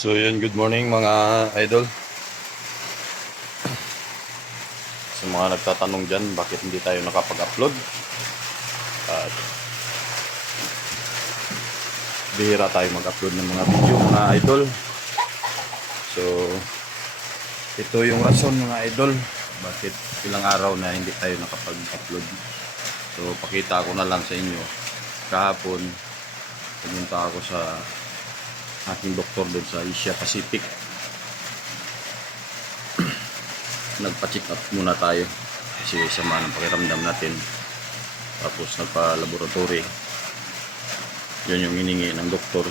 So yun, good morning mga idol. Sa mga nagtatanong dyan, bakit hindi tayo nakapag-upload? At bihira tayo mag-upload ng mga video mga idol. So ito yung rason mga idol, bakit ilang araw na hindi tayo nakapag-upload. So pakita ko na lang sa inyo. Kahapon, pumunta ako sa aking doktor doon sa Asia Pacific. Nagpa-check up muna tayo kasi sama ng pakiramdam natin, tapos nagpa-laboratory. Yun yung hiningi ng doktor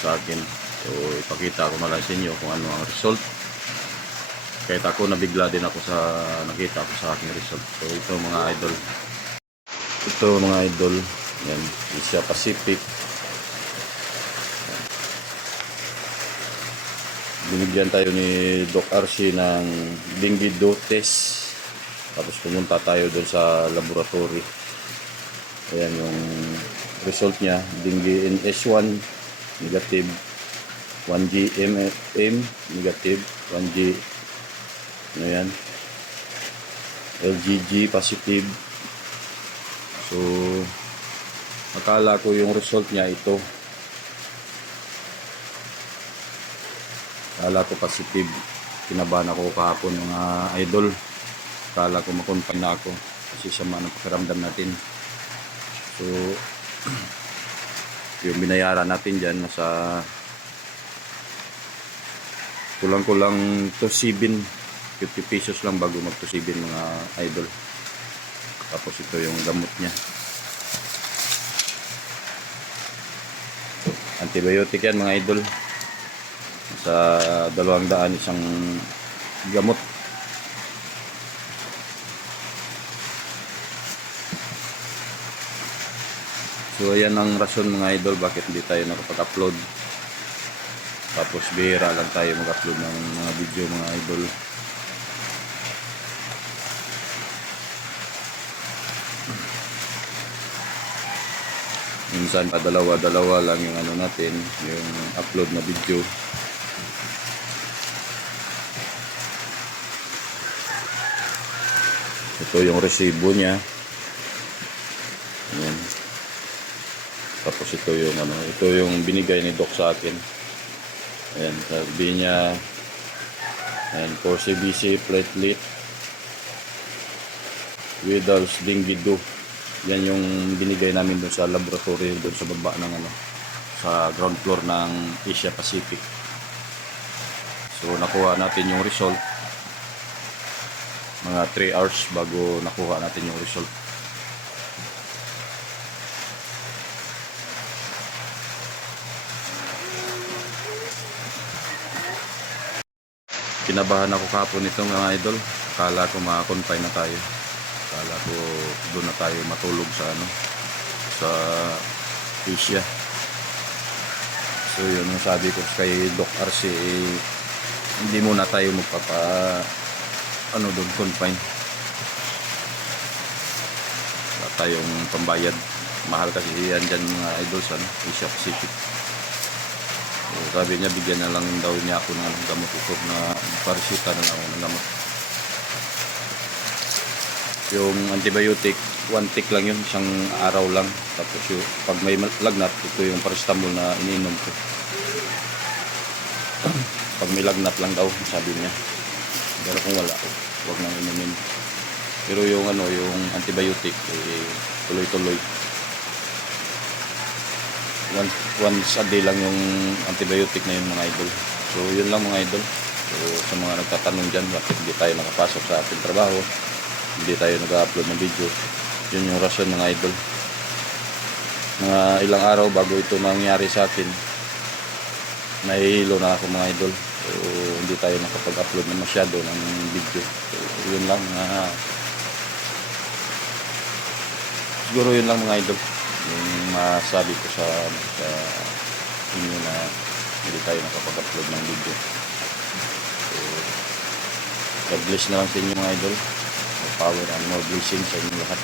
sa akin. So ipakita ko na lang sa inyo kung ano ang result. Kahit ako nabigla din ako sa nakita ko sa aking result. So ito mga idol, yan, Asia Pacific. Binigyan tayo ni Doc RC ng dengue do test. Tapos pumunta tayo doon sa laboratory. Ayan yung result niya. Dengue NS1 negative, 1G MM negative, 1G ano yan, LGG positive. So akala ko yung result niya ito. Akala ko positive. Kinabahan ako kahapon mga idol. Akala ko makonfine na ako kasi sama ng pakiramdam natin. So yung binayaran natin dyan nasa kulang-kulang to 7, 50 pesos lang bago mag to 7 mga idol. Tapos ito yung gamot niya, antibiotic yan mga idol. Sa 200 isang gamot. So ayan ang rason mga idol bakit hindi tayo nakapag-upload. Tapos bihira lang tayo mag-upload ng mga video mga idol. Minsan pa dalawa lang yung ano natin, yung upload na video. Ito yung resibo niya. Ayan. Tapos ito yung ano, ito yung binigay ni Doc sa akin. Ayan, sabi niya, and for CBC platelet without dengue do. Yan yung binigay namin doon sa laboratory doon sa baba ng ano, sa ground floor ng Asia Pacific. So nakuha natin yung result. Mga 3 hours bago nakuha natin yung result. Kinabahan ako kahapon nito mga idol. Akala ko makakonfine na tayo. Akala ko doon na tayo matulog sa ano, sa Asia. So yun ang sabi ko kay Doc RC, hindi muna tayo magpapa ano doon confine. Wala tayong pambayad. Mahal kasi yan dyan mga idol sa ano, Asia Pacific. So, sabi niya bigyan na lang daw niya ako ng gamot ito na parisita na lang ng gamot. Yung antibiotic, 1 tick lang yun, isang araw lang. Tapos yung, pag may lagnat, ito yung paracetamol na iniinom ko. Pag may lagnat lang daw, sabi niya. Pero kung wala, huwag nang inumin. Pero yung ano, yung antibiotic, tuloy-tuloy. Once a day lang yung antibiotic na yun mga idol. So yun lang mga idol. So sa mga nagtatanong dyan, bakit hindi tayo nakapasok sa ating trabaho, hindi tayo nag-upload ng video, yun yung rason mga idol. Mga ilang araw bago ito nangyari sa akin, nahihilo na ako mga idol. So hindi tayo nakapag-upload na masyado ng video. So yun lang, siguro yun lang mga idol yung masabi ko sa inyo na hindi tayo nakapag-upload ng video. So God bless na lang sa inyo mga idol. More power and more blessings sa inyo lahat.